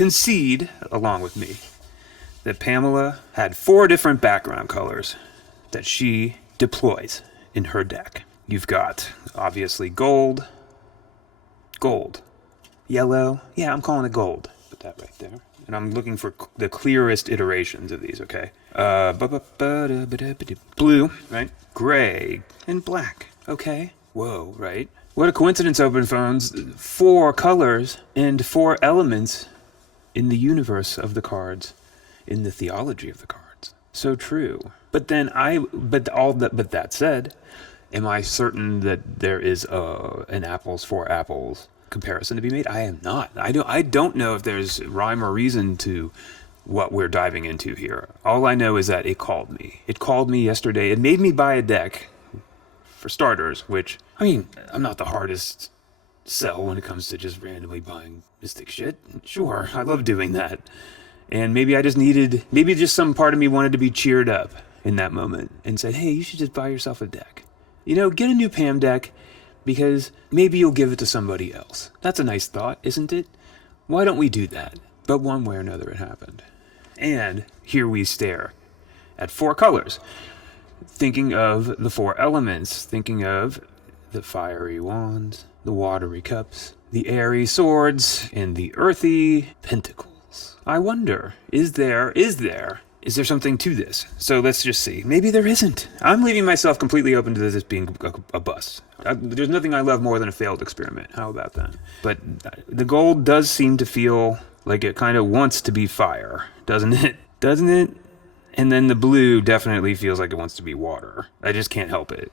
concede, along with me, that Pamela had 4 different background colors that she deploys in her deck. You've got, obviously, gold, yellow. Yeah, I'm calling it gold. Put that right there. And I'm looking for the clearest iterations of these, okay? Blue, right? Gray and black. Okay. Whoa, right? What a coincidence, openphones. 4 colors and 4 elements in the universe of the cards, in the theology of the cards. So true. But that said, am I certain that there is an apples for apples comparison to be made? I am not. I don't know if there's rhyme or reason to what we're diving into here. All I know is that it called me. It called me yesterday. It made me buy a deck, for starters, which, I mean, I'm not the hardest sell when it comes to just randomly buying Mystic shit. Sure, I love doing that. And maybe just some part of me wanted to be cheered up in that moment and said, hey, you should just buy yourself a deck. You know, get a new Pam deck, because maybe you'll give it to somebody else. That's a nice thought, isn't it? Why don't we do that? But one way or another it happened. And here we stare at 4 colors, thinking of the 4 elements, thinking of the fiery wands, the watery cups, the airy swords, and the earthy pentacles. I wonder, is there something to this? So let's just see. Maybe there isn't. I'm leaving myself completely open to this being a bust. There's nothing I love more than a failed experiment. How about that? But the gold does seem to feel like it kind of wants to be fire, doesn't it? Doesn't it? And then the blue definitely feels like it wants to be water. I just can't help it.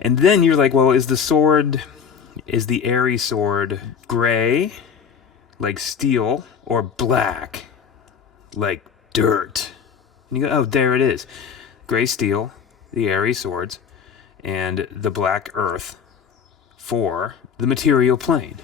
And then you're like, well, is the airy sword gray, like steel, or black, like dirt? And you go, oh, there it is. Gray steel, the airy swords, and the black earth for the material plane.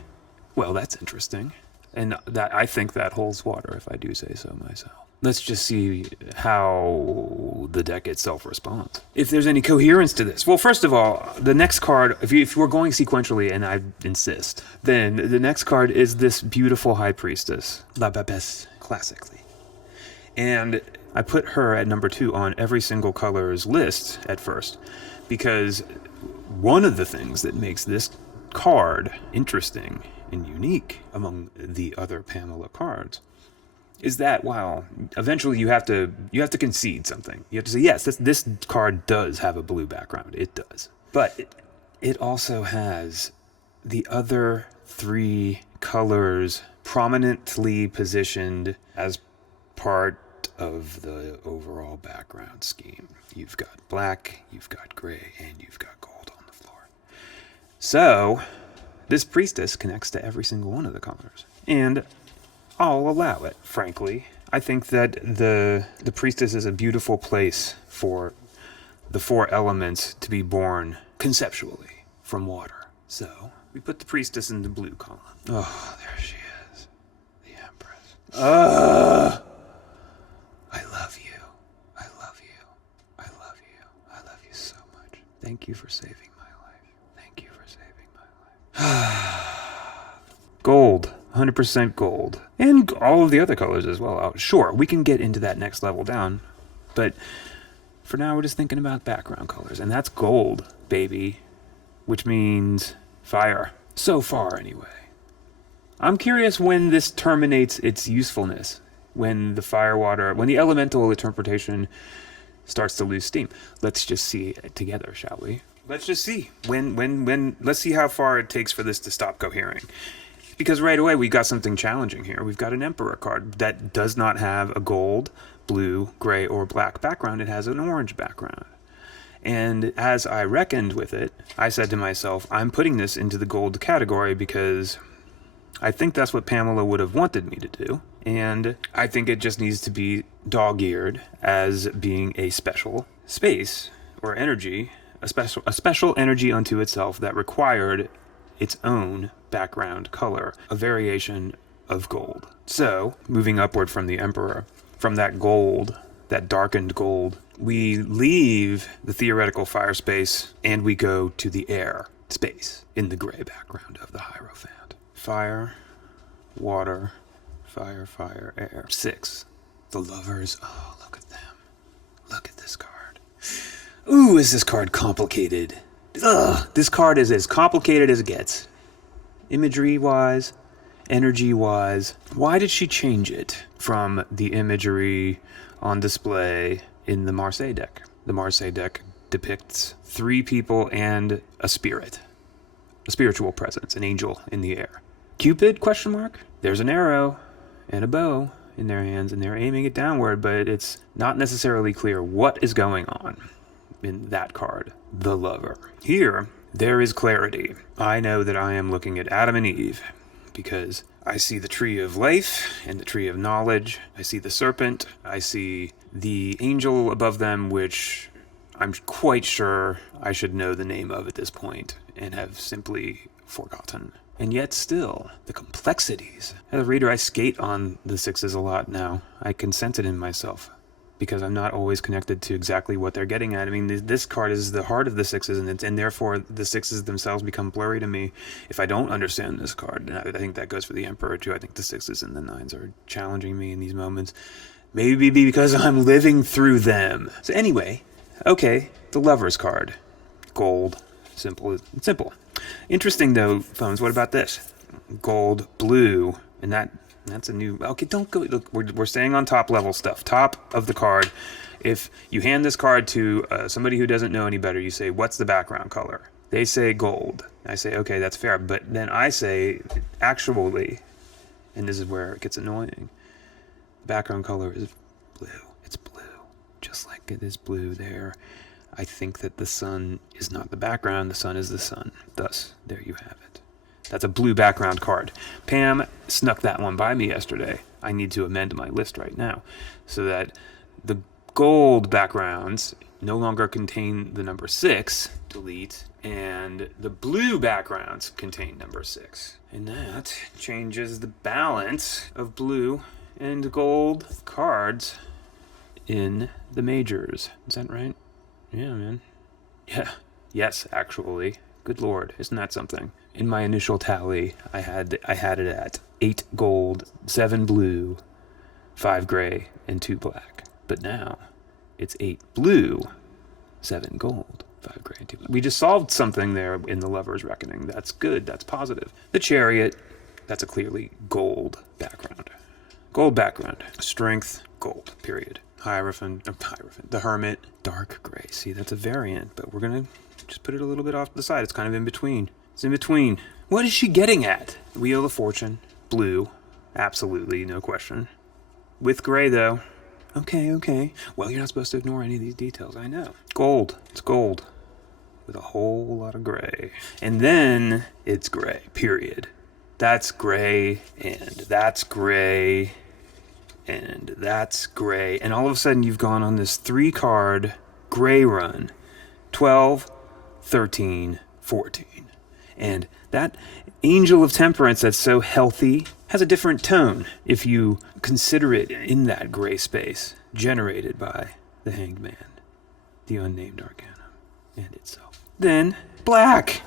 Well, that's interesting. And that, I think that holds water, if I do say so myself. Let's just see how the deck itself responds. If there's any coherence to this. Well, first of all, the next card, if we're going sequentially, and I insist, then the next card is this beautiful High Priestess, La Babesse, classically. And I put her at number 2 on every single color's list at first, because one of the things that makes this card interesting and unique among the other Pamela cards is that, wow, eventually you have to concede something. You have to say, yes, this card does have a blue background. It does. But it also has the other 3 colors prominently positioned as part of the overall background scheme. You've got black, you've got gray, and you've got gold on the floor. So this priestess connects to every single one of the colors. And I'll allow it, frankly. I think that the priestess is a beautiful place for the 4 elements to be born conceptually from water. So we put the priestess in the blue column. Oh, there she is. The Empress. I love you. I love you. I love you. I love you so much. Thank you for saving my life. Thank you for saving my life. Gold. 100% gold. And all of the other colors as well. Sure, we can get into that next level down. But for now, we're just thinking about background colors. And that's gold, baby. Which means fire. So far, anyway. I'm curious when this terminates its usefulness. When the elemental interpretation starts to lose steam. Let's just see it together, shall we? Let's just see. Let's see how far it takes for this to stop cohering. Because right away, we got something challenging here. We've got an Emperor card that does not have a gold, blue, gray, or black background. It has an orange background. And as I reckoned with it, I said to myself, I'm putting this into the gold category because I think that's what Pamela would have wanted me to do. And I think it just needs to be dog-eared as being a special space or energy, a special energy unto itself that required its own background color, a variation of gold. So, moving upward from the Emperor, from that gold, that darkened gold, we leave the theoretical fire space and we go to the air space in the gray background of the Hierophant. Fire, water, fire, fire, air. 6. The lovers. Oh, look at them. Look at this card. Ooh, is this card complicated? Ugh, this card is as complicated as it gets. Imagery-wise, energy-wise. Why did she change it from the imagery on display in the Marseille deck? The Marseille deck depicts 3 people and a spirit. A spiritual presence, an angel in the air. Cupid, question mark? There's an arrow and a bow in their hands, and they're aiming it downward, but it's not necessarily clear what is going on in that card, the lover. Here, there is clarity. I know that I am looking at Adam and Eve because I see the tree of life and the tree of knowledge. I see the serpent. I see the angel above them, which I'm quite sure I should know the name of at this point and have simply forgotten. And yet still, the complexities. As a reader, I skate on the 6s a lot now. I can sense it in myself because I'm not always connected to exactly what they're getting at. I mean, this card is the heart of the 6s, and therefore the 6s themselves become blurry to me if I don't understand this card. And I think that goes for the Emperor too. I think the 6s and the 9s are challenging me in these moments. Maybe because I'm living through them. So anyway, okay, the Lover's card. Gold. Simple. Interesting though, phones. What about this? Gold, blue, and that's a new. Okay, don't go. Look, we're staying on top level stuff. Top of the card. If you hand this card to somebody who doesn't know any better, you say, "What's the background color?" They say gold. I say, "Okay, that's fair." But then I say, actually, and this is where it gets annoying. The background color is blue. It's blue, just like it is blue there. I think that the sun is not the background, the sun is the sun. Thus, there you have it. That's a blue background card. Pam snuck that one by me yesterday. I need to amend my list right now so that the gold backgrounds no longer contain the number 6, delete, and the blue backgrounds contain number 6. And that changes the balance of blue and gold cards in the majors. Is that right? Yeah, man. Yeah. Yes, actually. Good Lord, isn't that something? In my initial tally, I had it at 8 gold, 7 blue, 5 gray, and 2 black. But now, it's 8 blue, 7 gold, 5 gray, and 2 black. We just solved something there in the Lover's Reckoning. That's good. That's positive. The Chariot, that's a clearly gold background. Gold background. Strength, gold, period. Hierophant, the Hermit, dark gray. See, that's a variant, but we're going to just put it a little bit off to the side. It's kind of in between. It's in between. What is she getting at? Wheel of Fortune, blue, absolutely, no question. With gray, though. Okay. Well, you're not supposed to ignore any of these details, I know. Gold, it's gold, with a whole lot of gray. And then it's gray, period. That's gray, and that's gray, and that's gray. And all of a sudden you've gone on this 3-card gray run. 12, 13, 14. And that Angel of Temperance that's so healthy has a different tone if you consider it in that gray space generated by the Hanged Man, the unnamed arcanum, and itself. Then black.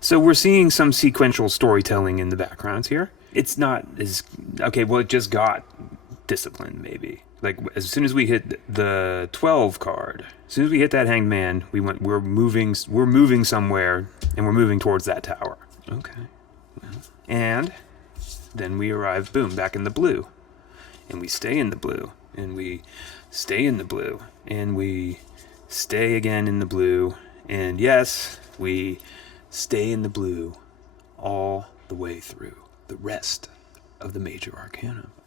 So we're seeing some sequential storytelling in the backgrounds here. It's not as okay, well, it just got discipline, maybe. Like, as soon as we hit the 12 card, as soon as we hit that Hanged Man, we're moving somewhere, and we're moving towards that tower. Okay. Well, and then we arrive, boom, back in the blue. And we stay in the blue, and we stay in the blue, and we stay again in the blue, and yes, we stay in the blue all the way through the rest of the major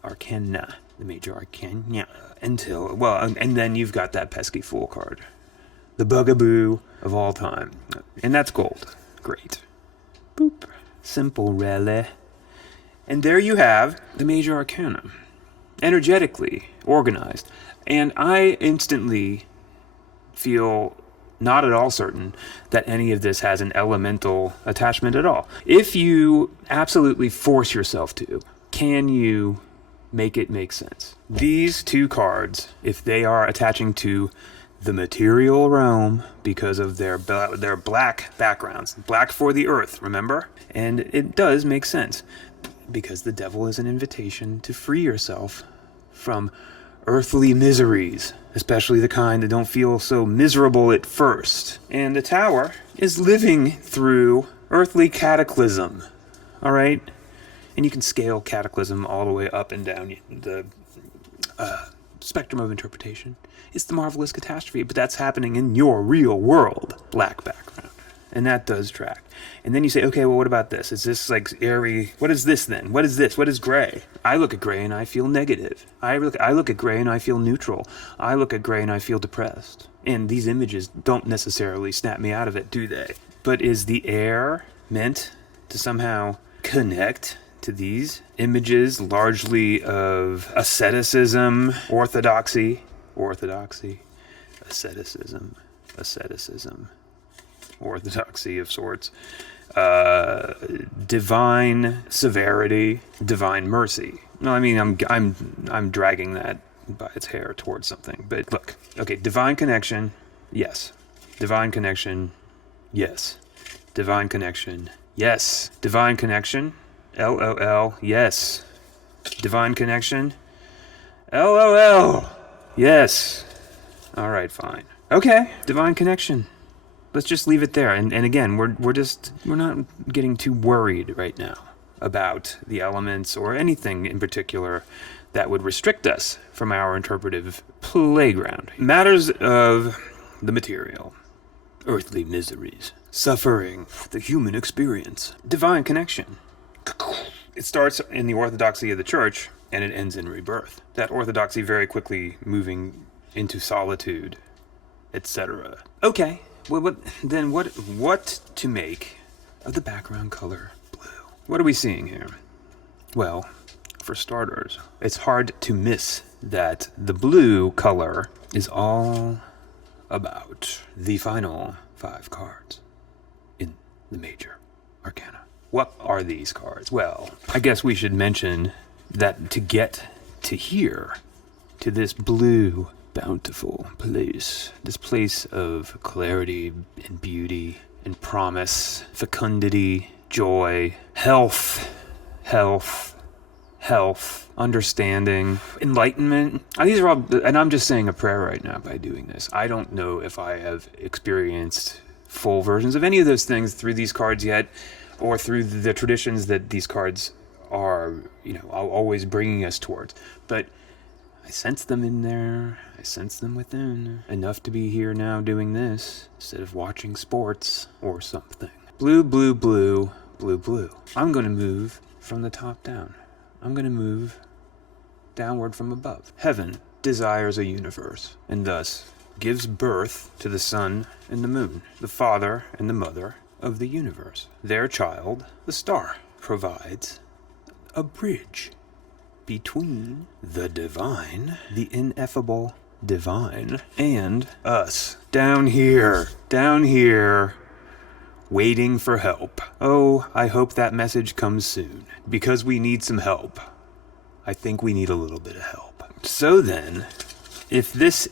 arcana, the major arcana, until, well, and then you've got that pesky Fool card, the bugaboo of all time, and that's gold. Great. Boop. Simple, really. And there you have the major arcana, energetically organized, and I instantly feel not at all certain that any of this has an elemental attachment at all. If you absolutely force yourself to, can you make it make sense? These 2 cards, if they are attaching to the material realm because of their black backgrounds, black for the earth, remember? And it does make sense. Because the devil is an invitation to free yourself from earthly miseries, especially the kind that don't feel so miserable at first. And the tower is living through earthly cataclysm, all right? And you can scale cataclysm all the way up and down the spectrum of interpretation. It's the marvelous catastrophe, but that's happening in your real world. Black background. And that does track. And then you say, okay, well, what about this? Is this like airy? What is this then? What is this? What is gray? I look at gray and I feel negative. I look at gray and I feel neutral. I look at gray and I feel depressed. And these images don't necessarily snap me out of it, do they? But is the air meant to somehow connect to these images largely of asceticism, orthodoxy, asceticism, orthodoxy of sorts, divine severity, divine mercy. No, I mean I'm dragging that by its hair towards something. But look, okay, divine connection, yes. Divine connection, yes. Divine connection, yes. Divine connection, LOL, yes. Divine connection, LOL, yes. All right, fine. Okay, divine connection. Let's just leave it there. And again, we're not getting too worried right now about the elements or anything in particular that would restrict us from our interpretive playground. Matters of the material, earthly miseries, suffering, the human experience, divine connection. It starts in the orthodoxy of the church and it ends in rebirth. That orthodoxy very quickly moving into solitude, etc. Okay. Well, what to make of the background color blue? What are we seeing here? Well, for starters, it's hard to miss that the blue color is all about the final 5 cards in the major arcana. What are these cards? Well, I guess we should mention that to get to here, to this blue bountiful place, this place of clarity and beauty and promise, fecundity, joy, health, understanding, enlightenment. These are all, and I'm just saying a prayer right now by doing this. I don't know if I have experienced full versions of any of those things through these cards yet, or through the traditions that these cards are, always bringing us towards. But I sense them in there. I sense them within. Enough to be here now doing this instead of watching sports or something. Blue, blue, blue, blue, blue. I'm going to move from the top down. I'm going to move downward from above. Heaven desires a universe and thus gives birth to the sun and the moon, the father and the mother of the universe. Their child, the star, provides a bridge between the divine, the ineffable divine, and us. Down here, waiting for help. Oh, I hope that message comes soon, because we need some help. I think we need a little bit of help. So then, if this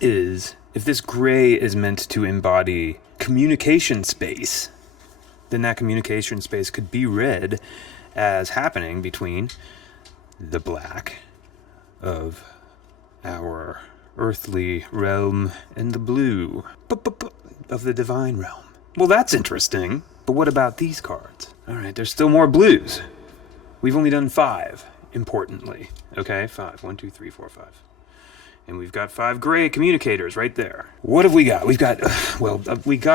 gray is meant to embody communication space, then that communication space could be read as happening between the black of our earthly realm and the blue of the divine realm. Well, that's interesting. But what about these cards? All right, there's still more blues. We've only done 5, importantly. Okay, 5. 1, 2, 3, 4, 5. And we've got 5 gray communicators right there. What have we got? We got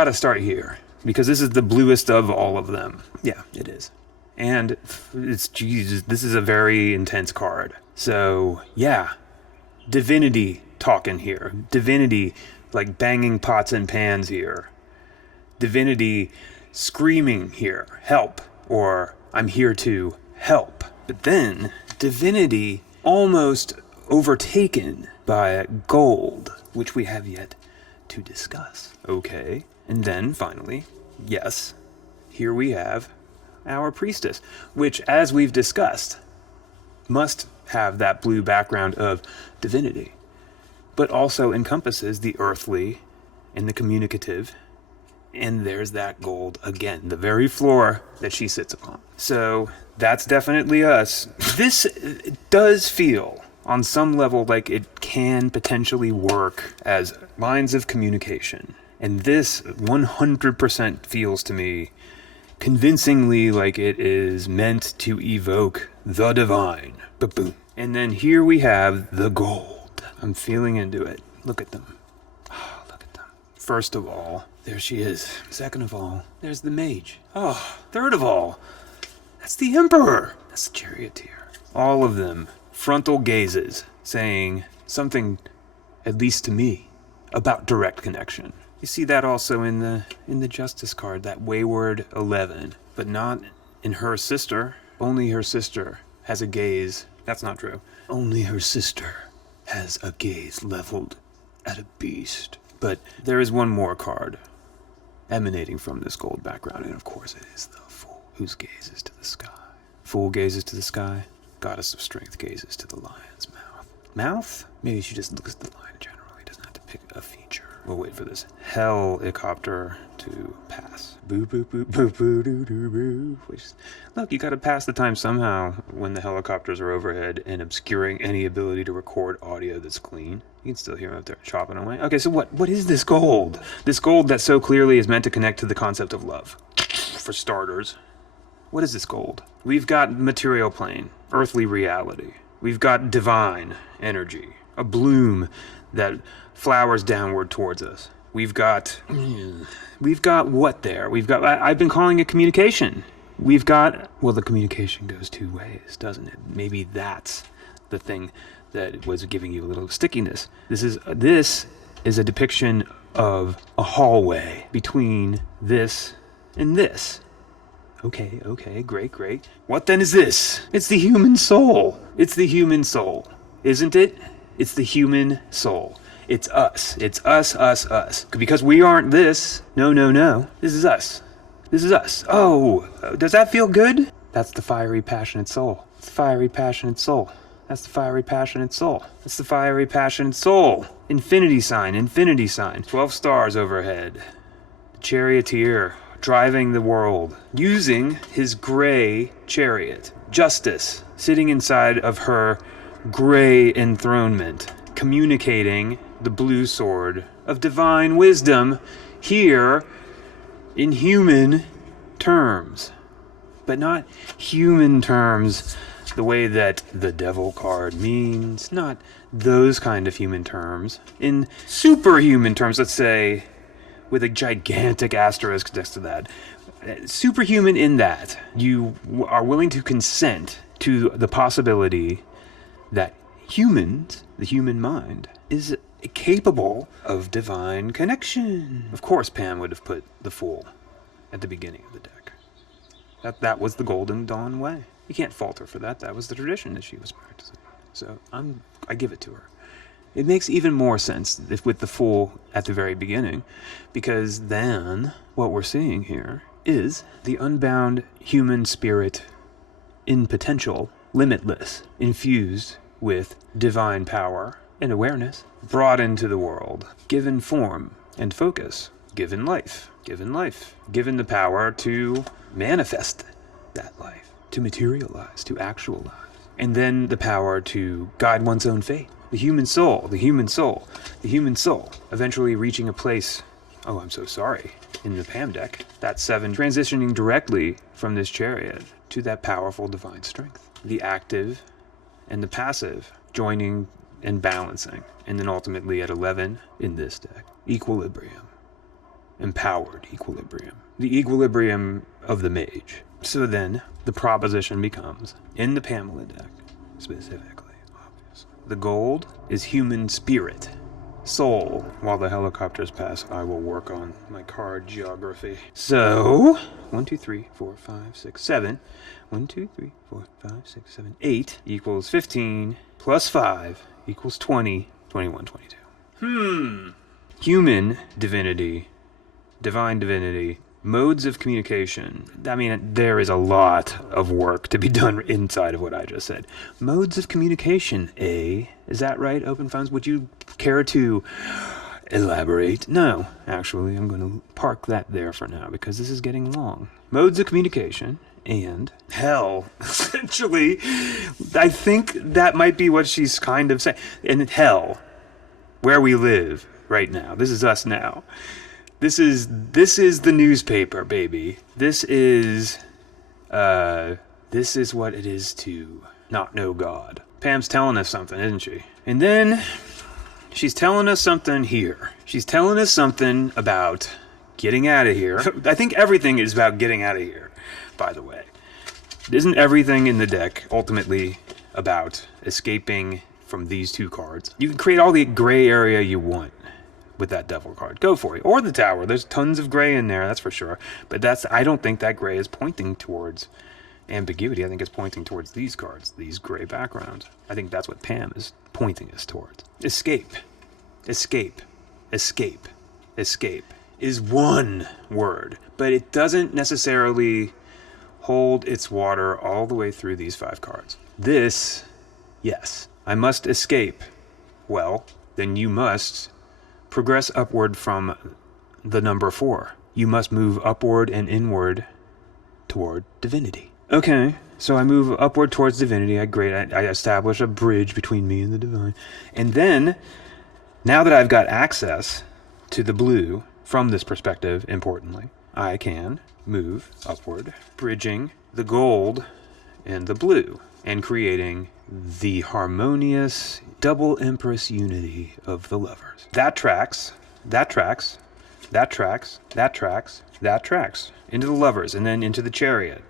to start here, because this is the bluest of all of them. Yeah, it is. And this is a very intense card. So, yeah, divinity talking here. Divinity, like banging pots and pans here. Divinity screaming here, help, or I'm here to help. But then, divinity almost overtaken by gold, which we have yet to discuss. Okay, and then finally, yes, here we have our priestess, which, as we've discussed, must have that blue background of divinity, but also encompasses the earthly and the communicative And there's that gold again, the very floor that she sits upon. So that's definitely us. This does feel on some level like it can potentially work as lines of communication. And this 100% feels to me convincingly like it is meant to evoke the divine. Ba-boom. And then here we have the gold. I'm feeling into it. Look at them. Oh, look at them. First of all, there she is. Second of all, there's the mage. Oh, third of all, that's the emperor. That's the charioteer. All of them, frontal gazes, saying something, at least to me, about direct connection. You see that also in the Justice card, that wayward 11, but not in her sister. Only her sister has a gaze. That's not true. Only her sister has a gaze leveled at a beast. But there is one more card emanating from this gold background, and of course it is the Fool, whose gazes to the sky. Fool gazes to the sky, Goddess of Strength gazes to the lion's mouth. Mouth? Maybe she just looks at the lion generally, doesn't have to pick a feature. We'll wait for this helicopter to pass. Boo, boo, boo, boo, boo, doo, doo, boo. Look, you gotta pass the time somehow when the helicopters are overhead and obscuring any ability to record audio that's clean. You can still hear them up there chopping away. Okay, so what is this gold? This gold that so clearly is meant to connect to the concept of love. For starters, what is this gold? We've got material plane, earthly reality. We've got divine energy, a bloom that flowers downward towards us. We've got what there? I've been calling it communication. Well, the communication goes two ways, doesn't it? Maybe that's the thing that was giving you a little stickiness. This is a depiction of a hallway between this and this. Okay, great. What then is this? It's the human soul. It's the human soul, isn't it? It's the human soul. It's us. It's us. Because we aren't this. No. This is us. Oh, does that feel good? That's the fiery, passionate soul. It's the fiery, passionate soul. That's the fiery, passionate soul. That's the fiery, passionate soul. Infinity sign. 12 stars overhead. The charioteer driving the world, using his gray chariot. Justice, sitting inside of her gray enthronement, communicating the blue sword of divine wisdom here in human terms. But not human terms the way that the devil card means, not those kind of human terms. In superhuman terms, let's say, with a gigantic asterisk next to that. Superhuman in that you are willing to consent to the possibility that humans, the human mind, is capable of divine connection. Of course, Pam would have put the Fool at the beginning of the deck. That was the Golden Dawn way. You can't fault her for that. That was the tradition that she was practicing. So I give it to her. It makes even more sense with the Fool at the very beginning, because then what we're seeing here is the unbound human spirit in potential, limitless, infused with divine power and awareness, brought into the world, given form and focus, given life, given the power to manifest that life, to materialize, to actualize, and then the power to guide one's own fate. The human soul, eventually reaching a place, oh, I'm so sorry, in the Pam deck, that 7, transitioning directly from this chariot to that powerful divine strength. The active and the passive joining and balancing. And then ultimately at 11, in this deck, equilibrium. Empowered equilibrium. The equilibrium of the mage. So then, the proposition becomes, in the Pamela deck, specifically, the gold is human spirit, soul. While the helicopters pass, I will work on my card geography. So, 1, 2, 3, 4, 5, 6, 7. 1, 2, 3, 4, 5, 6, 7, 8 equals 15 plus 5 equals 20, 21, 22. Human divinity, divine divinity, modes of communication. I mean, there is a lot of work to be done inside of what I just said. Modes of communication, Is that right, Open Phones? Would you care to elaborate? No, actually, I'm going to park that there for now because this is getting long. Modes of communication and hell. Essentially, I think that might be what she's kind of saying. And hell, where we live right now. This is us now. This is the newspaper, baby. This is what it is to not know God. Pam's telling us something, isn't she? And then she's telling us something here. She's telling us something about getting out of here. I think everything is about getting out of here, by the way. Isn't everything in the deck ultimately about escaping from these two cards? You can create all the gray area you want with that devil card. Go for it. Or the tower. There's tons of gray in there, that's for sure. But I don't think that gray is pointing towards ambiguity. I think it's pointing towards these cards, these gray backgrounds. I think that's what Pam is pointing us towards. Escape. Escape. Escape. Escape is one word, but it doesn't necessarily hold its water all the way through these 5 cards. This, yes, I must escape. Well, then you must progress upward from the number 4. You must move upward and inward toward divinity. Okay, so I move upward towards divinity. I establish a bridge between me and the divine. And then, now that I've got access to the blue from this perspective, importantly, I can move upward, bridging the gold and the blue, and creating the harmonious double empress unity of the lovers. That tracks, that tracks, that tracks, that tracks, that tracks, into the lovers, and then into the chariot.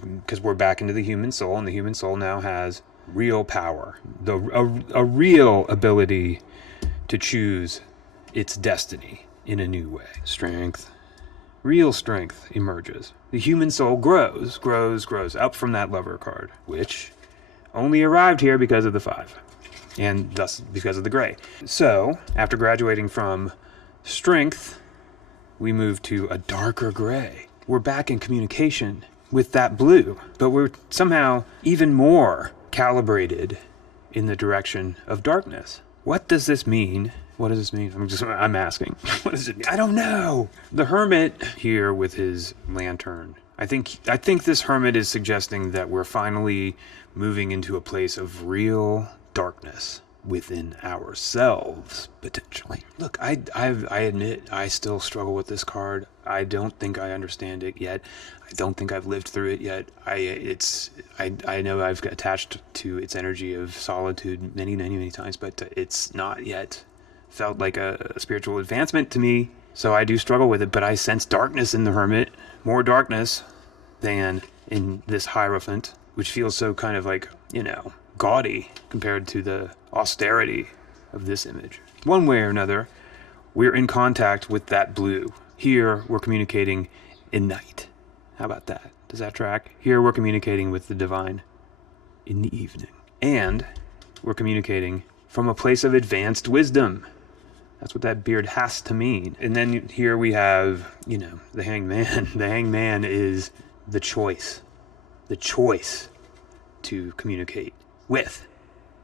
Because we're back into the human soul, and the human soul now has real power, a real ability to choose its destiny in a new way. Strength. Real strength emerges. The human soul grows up from that lover card, which only arrived here because of the 5, and thus because of the gray. So, after graduating from strength, we move to a darker gray. We're back in communication with that blue, but we're somehow even more calibrated in the direction of darkness. What does this mean? What does this mean? I'm asking. What does it mean? I don't know. The hermit here with his lantern. I think this hermit is suggesting that we're finally moving into a place of real darkness within ourselves, potentially. Look, I admit I still struggle with this card. I don't think I understand it yet. I don't think I've lived through it yet. I know I've attached to its energy of solitude many times, but it's not yet felt like a spiritual advancement to me. So I do struggle with it, but I sense darkness in the hermit, more darkness than in this Hierophant, which feels so kind of like, gaudy compared to the austerity of this image. One way or another, we're in contact with that blue. Here, we're communicating in night. How about that? Does that track? Here, we're communicating with the divine in the evening. And we're communicating from a place of advanced wisdom. That's what that beard has to mean. And then here we have, the hangman. The hangman is the choice. The choice to communicate with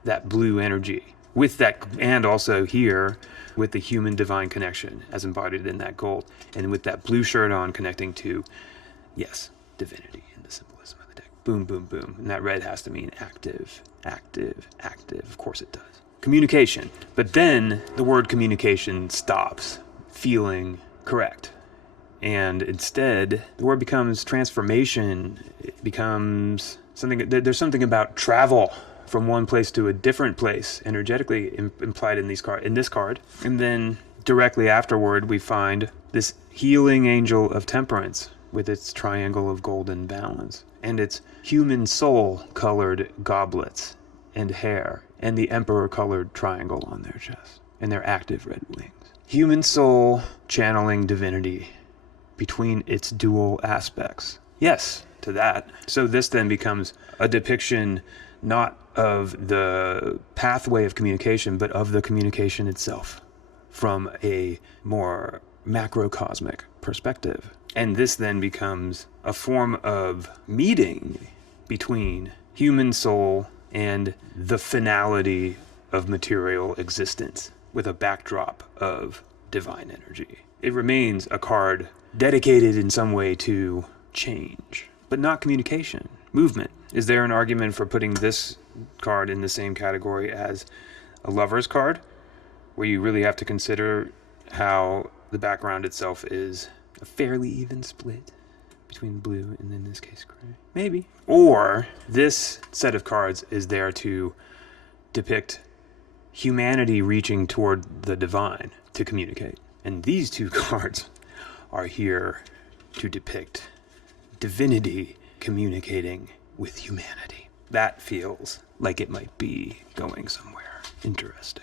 that blue energy. With that, and also here, with the human divine connection as embodied in that gold. And with that blue shirt on connecting to, yes, divinity in the symbolism of the deck. Boom, boom, boom. And that red has to mean active, active, active. Of course it does. Communication. But then the word communication stops feeling correct. And instead, the word becomes transformation. It becomes something, there's something about travel from one place to a different place, energetically implied in this card. And then directly afterward, we find this healing angel of temperance with its triangle of golden balance and its human soul colored goblets and hair and the emperor colored triangle on their chest and their active red wings. Human soul channeling divinity between its dual aspects. Yes, to that. So this then becomes a depiction not of the pathway of communication, but of the communication itself from a more macrocosmic perspective. And this then becomes a form of meeting between human soul and the finality of material existence with a backdrop of divine energy. It remains a card dedicated in some way to change, but not communication, movement. Is there an argument for putting this card in the same category as a lover's card, where you really have to consider how the background itself is a fairly even split between blue and, in this case, gray? Maybe. Or this set of cards is there to depict humanity reaching toward the divine to communicate. And these two cards are here to depict divinity communicating with humanity. That feels like it might be going somewhere interesting.